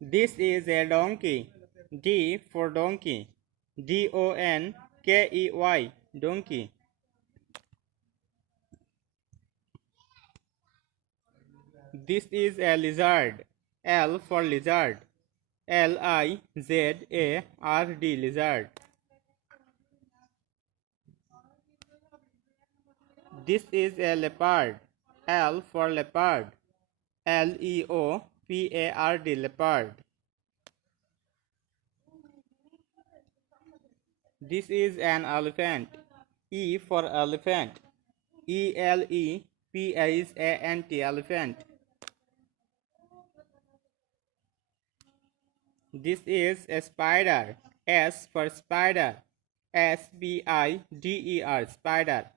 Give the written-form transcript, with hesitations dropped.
This is a donkey. D for donkey. DONKEY, donkey. This is a lizard. L for lizard. LIZARD, lizard. This is a leopard. L for leopard. LEOPARD, leopard. This is an elephant. E for elephant. ELEPHANT, elephant. This is a spider. S for spider. SPIDER, spider.